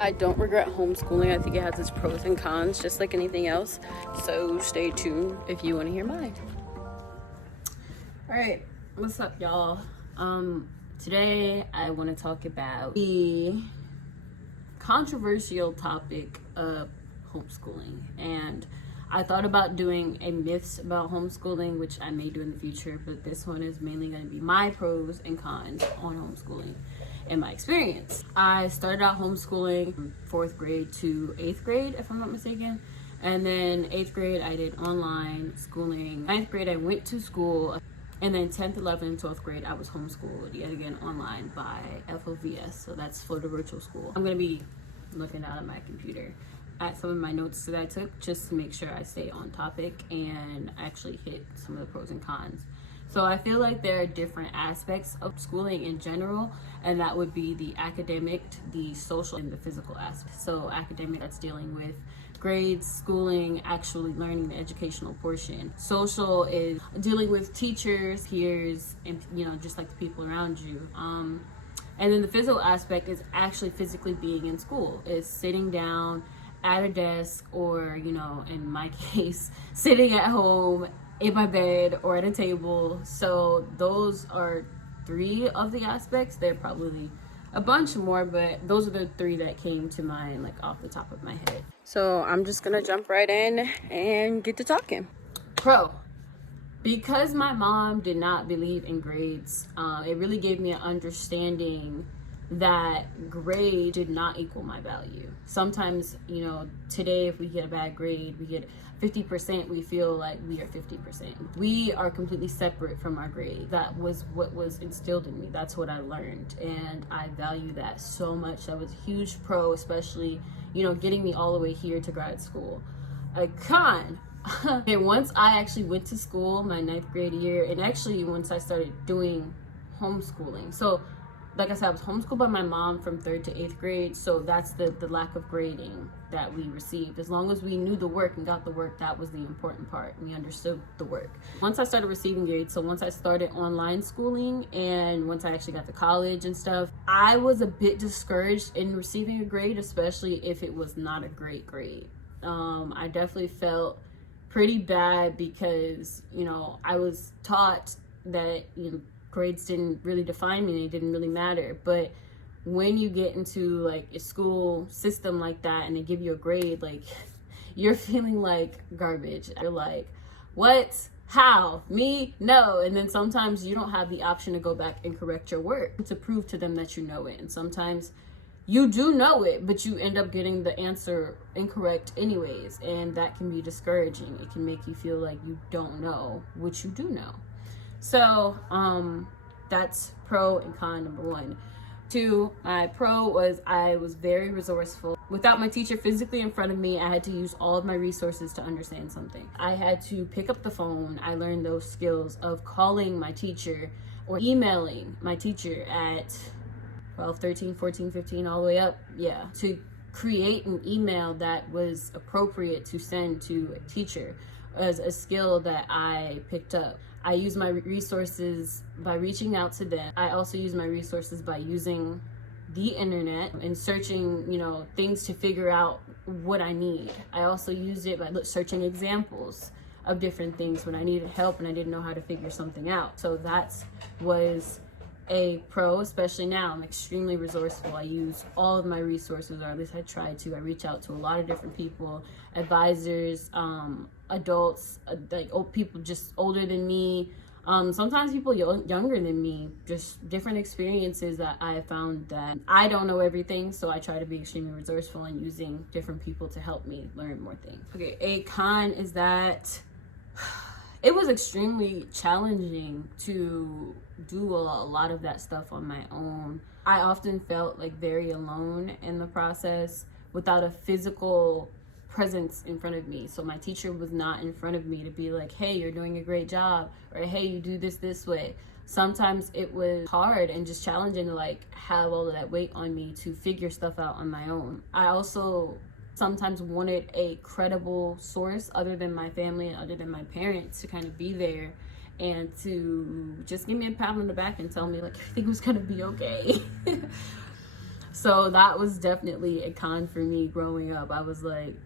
I don't regret homeschooling. I think it has its pros and cons, just like anything else. So stay tuned if you want to hear mine. All right, what's up, y'all? Today I want to talk about the controversial topic of homeschooling. And I thought about doing a myths about homeschooling, which I may do in the future, but this one is mainly going to be my pros and cons on homeschooling and my experience. I started out homeschooling from 4th grade to 8th grade, if I'm not mistaken. And then 8th grade, I did online schooling. 9th grade, I went to school. And then 10th, 11th, 12th grade, I was homeschooled, yet again online by FOVS. So that's Florida Virtual School. I'm going to be looking out at my computer at some of my notes that I took just to make sure I stay on topic and actually hit some of the pros and cons. So I feel like there are different aspects of schooling in general, and that would be the academic, the social, and the physical aspect. So academic, that's dealing with grades, schooling, actually learning the educational portion. Social is dealing with teachers, peers, and just like the people around you. And then the physical aspect is actually physically being in school. Is sitting down at a desk, or in my case, sitting at home in my bed or at a table. So those are 3 of the aspects. There are probably a bunch more, but those are the 3 that came to mind, like off the top of my head. So I'm just gonna jump right in and get to talking. Pro. Because my mom did not believe in grades, it really gave me an understanding that grade did not equal my value. Sometimes, today if we get a bad grade, we get 50%, we feel like we are 50%. We are completely separate from our grade. That was what was instilled in me. That's what I learned, and I value that so much. That was a huge pro, especially, getting me all the way here to grad school. A con. And once I actually went to school, my 9th grade year, and actually once I started doing homeschooling. So like I said, I was homeschooled by my mom from 3rd to 8th grade, so that's the lack of grading that we received. As long as we knew the work and got the work, that was the important part. We understood the work. Once I started receiving grades, so once I started online schooling and once I actually got to college and stuff, I was a bit discouraged in receiving a grade, especially if it was not a great grade. I definitely felt pretty bad because, I was taught that, grades didn't really define me, they didn't really matter. But when you get into like a school system like that and they give you a grade, like you're feeling like garbage. You're like, what? How? Me? No. And then sometimes you don't have the option to go back and correct your work to prove to them that you know it. And sometimes you do know it, but you end up getting the answer incorrect anyways. And that can be discouraging. It can make you feel like you don't know what you do know. So, that's pro and con number 1. 2, my pro was I was very resourceful. Without my teacher physically in front of me, I had to use all of my resources to understand something. I had to pick up the phone. I learned those skills of calling my teacher or emailing my teacher at 12, 13, 14, 15, all the way up. Yeah, to create an email that was appropriate to send to a teacher as a skill that I picked up. I use my resources by reaching out to them. I also use my resources by using the internet and searching, things to figure out what I need. I also used it by searching examples of different things when I needed help and I didn't know how to figure something out. So that was a pro, especially now. I'm extremely resourceful. I use all of my resources, or at least I try to. I reach out to a lot of different people, advisors, adults, like old people just older than me, sometimes people younger than me, just different experiences that I have found that I don't know everything, so I try to be extremely resourceful and using different people to help me learn more things. Okay, a con is that it was extremely challenging to do a lot of that stuff on my own. I often felt like very alone in the process without a physical presence in front of me. So my teacher was not in front of me to be like, hey, you're doing a great job, or hey, you do this way. Sometimes it was hard and just challenging to like have all of that weight on me to figure stuff out on my own. I also sometimes wanted a credible source other than my family and other than my parents to kind of be there and to just give me a pat on the back and tell me like everything was gonna be okay. So that was definitely a con for me growing up. I was like,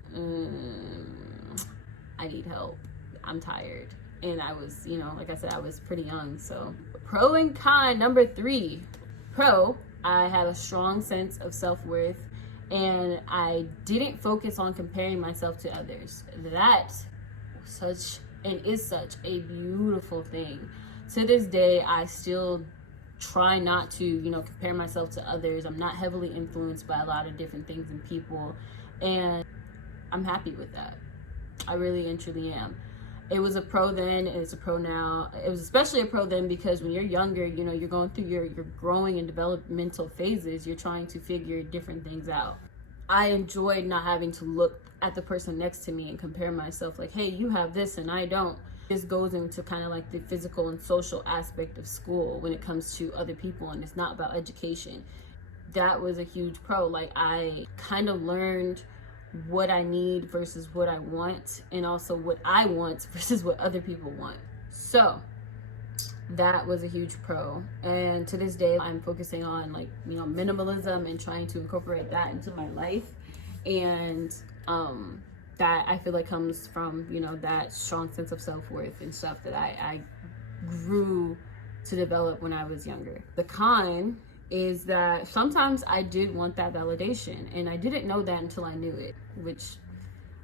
I need help. I'm tired. And I was, like I said, I was pretty young. So pro and con number 3. Pro, I had a strong sense of self-worth, and I didn't focus on comparing myself to others. That is such a beautiful thing. To this day, I still try not to, compare myself to others. I'm not heavily influenced by a lot of different things and people, and I'm happy with that. I really and truly am. It was a pro then, and it's a pro now. It was especially a pro then because when you're younger, you're going through your growing and developmental phases. You're trying to figure different things out. I enjoyed not having to look at the person next to me and compare myself like, hey, you have this and I don't. This goes into kind of like the physical and social aspect of school when it comes to other people, and it's not about education. That was a huge pro. Like, I kind of learned what I need versus what I want, and also what I want versus what other people want. So that was a huge pro, and to this day I'm focusing on minimalism and trying to incorporate that into my life, and that I feel like comes from that strong sense of self-worth and stuff that I grew to develop when I was younger. The con is that sometimes I did want that validation, and I didn't know that until I knew it, which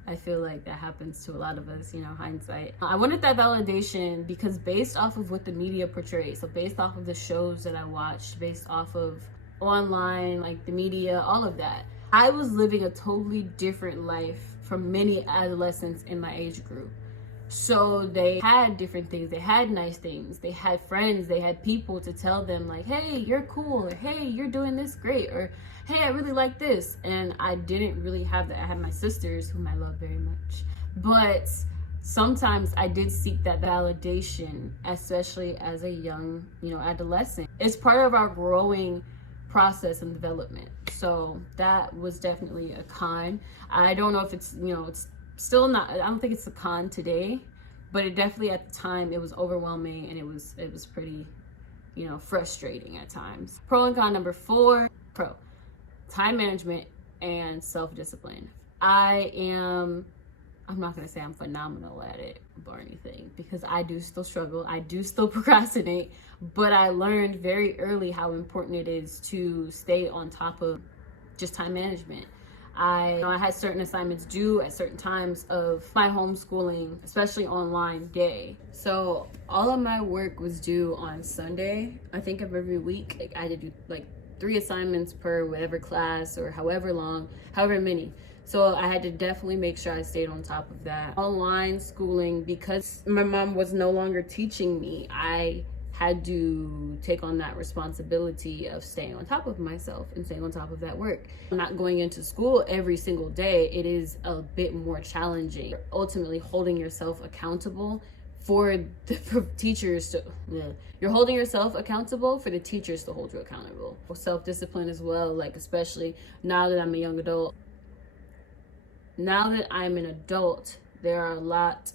I feel like that happens to a lot of us, hindsight. I wanted that validation because based off of what the media portrays, so based off of the shows that I watched, based off of online, like the media, all of that, I was living a totally different life from many adolescents in my age group. So they had different things, they had nice things, they had friends, they had people to tell them like, hey, you're cool, or hey, you're doing this great, or hey, I really like this. And I didn't really have that. I had my sisters, whom I love very much, but sometimes I did seek that validation, especially as a young, adolescent. It's part of our growing process and development. So that was definitely a con. I don't know if it's, it's still not, I don't think it's a con today, but it definitely at the time it was overwhelming, and it was pretty, frustrating at times. Pro and con number 4, pro, time management and self-discipline. I'm not gonna say I'm phenomenal at it or anything, because I do still struggle, I do still procrastinate, but I learned very early how important it is to stay on top of just time management. I had certain assignments due at certain times of my homeschooling, especially online day. So all of my work was due on Sunday, I think, of every week. I had to do 3 assignments per whatever class, or however many. So I had to definitely make sure I stayed on top of that. Online schooling, because my mom was no longer teaching me, I had to take on that responsibility of staying on top of myself and staying on top of that work. Not going into school every single day, it is a bit more challenging. You're ultimately holding yourself accountable for the teachers to, you're holding yourself accountable for the teachers to hold you accountable. Self-discipline as well, especially now that I'm a young adult. Now that I'm an adult, there are a lot.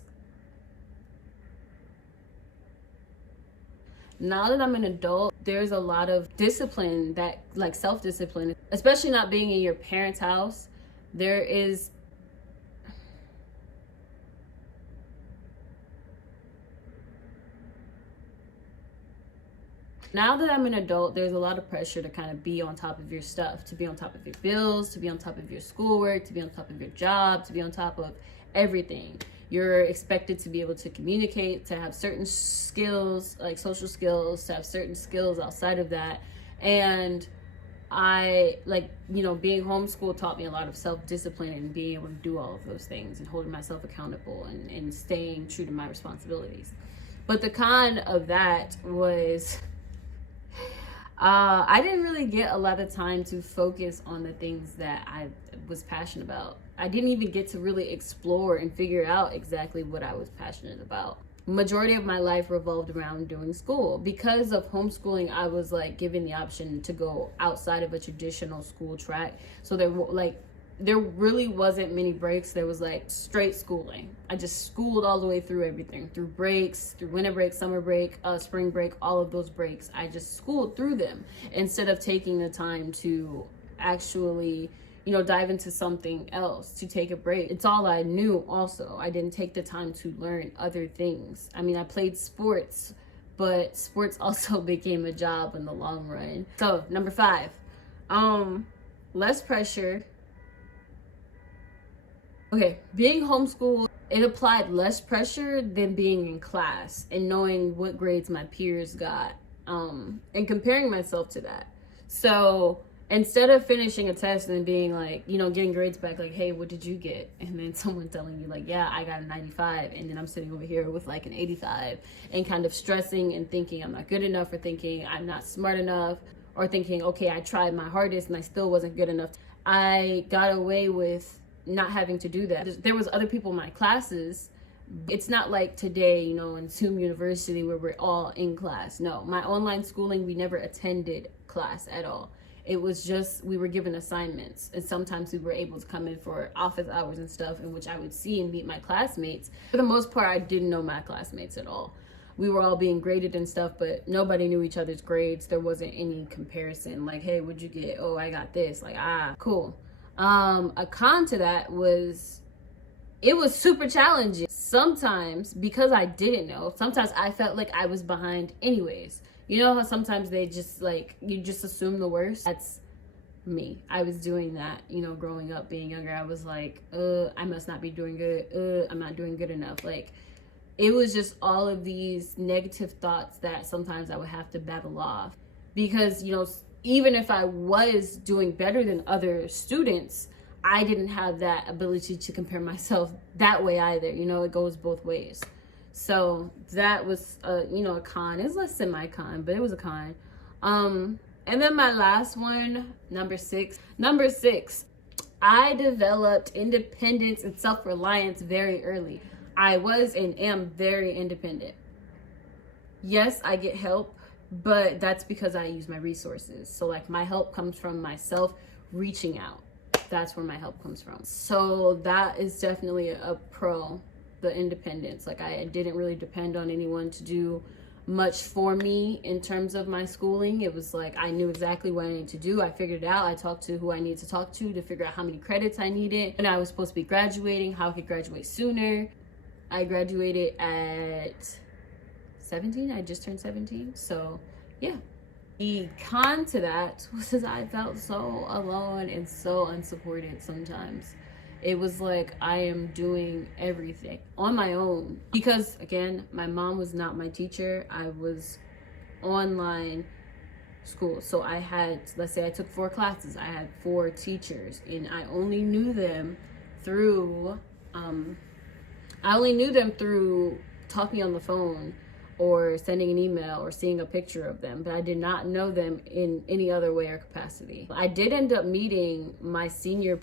Now that I'm an adult, there's a lot of discipline that, self-discipline, especially not being in your parents' house. There is Now that I'm an adult, there's a lot of pressure to kind of be on top of your stuff, to be on top of your bills, to be on top of your schoolwork, to be on top of your job, to be on top of everything. You're expected to be able to communicate, to have certain skills, like social skills, to have certain skills outside of that. And I, being homeschooled taught me a lot of self-discipline and being able to do all of those things and holding myself accountable and staying true to my responsibilities. But the con of that was I didn't really get a lot of time to focus on the things that I was passionate about. I didn't even get to really explore and figure out exactly what I was passionate about. Majority of my life revolved around doing school. Because of homeschooling, I was given the option to go outside of a traditional school track. So there really wasn't many breaks. There was straight schooling. I just schooled all the way through everything, through breaks, through winter break, summer break, spring break, all of those breaks. I just schooled through them instead of taking the time to actually, dive into something else, to take a break. It's all I knew also. I didn't take the time to learn other things. I mean, I played sports, but sports also became a job in the long run. So, number 5, less pressure. Okay, being homeschooled, it applied less pressure than being in class and knowing what grades my peers got, and comparing myself to that. So instead of finishing a test and being like, getting grades back, like, hey, what did you get? And then someone telling you like, yeah, I got a 95. And then I'm sitting over here with like an 85 and kind of stressing and thinking I'm not good enough, or thinking I'm not smart enough, or thinking, okay, I tried my hardest and I still wasn't good enough. I got away with not having to do that. There was other people in my classes. It's not like today, in Zoom University where we're all in class. No, my online schooling, we never attended class at all. It was just, we were given assignments, and sometimes we were able to come in for office hours and stuff, in which I would see and meet my classmates. For the most part, I didn't know my classmates at all. We were all being graded and stuff, but nobody knew each other's grades. There wasn't any comparison, like, hey, what'd you get? Oh, I got this. Like, cool. A con to that was, it was super challenging. Sometimes, because I didn't know, sometimes I felt like I was behind anyways. You know how sometimes they just like, you just assume the worst? That's me. I was doing that, growing up, being younger. I was like, I must not be doing good. I'm not doing good enough. Like, it was just all of these negative thoughts that sometimes I would have to battle off. Because, even if I was doing better than other students, I didn't have that ability to compare myself that way either. It goes both ways. So that was, a con. It's a semi-con, but it was a con. And then my last one, number 6. Number 6, I developed independence and self-reliance very early. I was and am very independent. Yes, I get help, but that's because I use my resources. So like, my help comes from myself reaching out. That's where my help comes from. So that is definitely a pro, the independence. Like, I didn't really depend on anyone to do much for me in terms of my schooling. It was like, I knew exactly what I needed to do. I figured it out. I talked to who I needed to talk to figure out how many credits I needed, and I was supposed to be graduating, how I could graduate sooner. I graduated at 17. I just turned 17. So yeah. The con to that was I felt so alone and so unsupported sometimes. It was like I am doing everything on my own. Because again, my mom was not my teacher. I was online school. So I had, let's say I took 4 classes. I had 4 teachers, and I only knew them through talking on the phone or sending an email or seeing a picture of them, but I did not know them in any other way or capacity. I did end up meeting my senior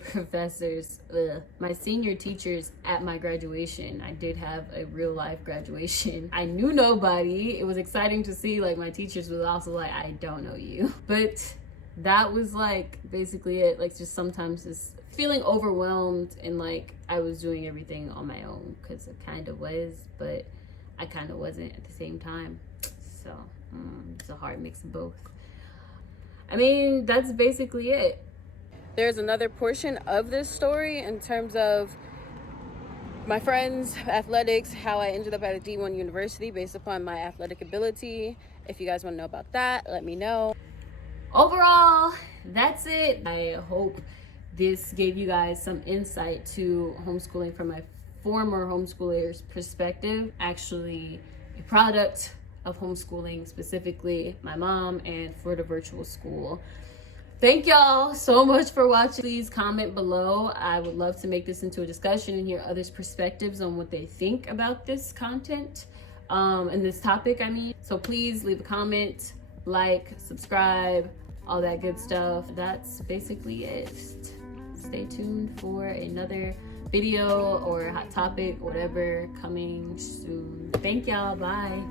my senior teachers at my graduation. I did have a real life graduation. I knew nobody. It was exciting to see, like, my teachers was also like, I don't know you. But that was like basically it. Like, just sometimes just feeling overwhelmed, and like I was doing everything on my own, because it kind of was, but I kind of wasn't at the same time. So it's a hard mix of both. I mean, that's basically it. There's another portion of this story in terms of my friends, athletics, how I ended up at a D1 university based upon my athletic ability. If you guys want to know about that, let me know. Overall, that's it. I hope this gave you guys some insight to homeschooling from my former homeschooler's perspective. Actually, a product of homeschooling, specifically my mom, and for the virtual school. Thank y'all so much for watching. Please comment below. I would love to make this into a discussion and hear others' perspectives on what they think about this content, and this topic, I mean. So please leave a comment, like, subscribe, all that good stuff. That's basically it. Stay tuned for another video or hot topic, whatever, coming soon. Thank y'all. Bye.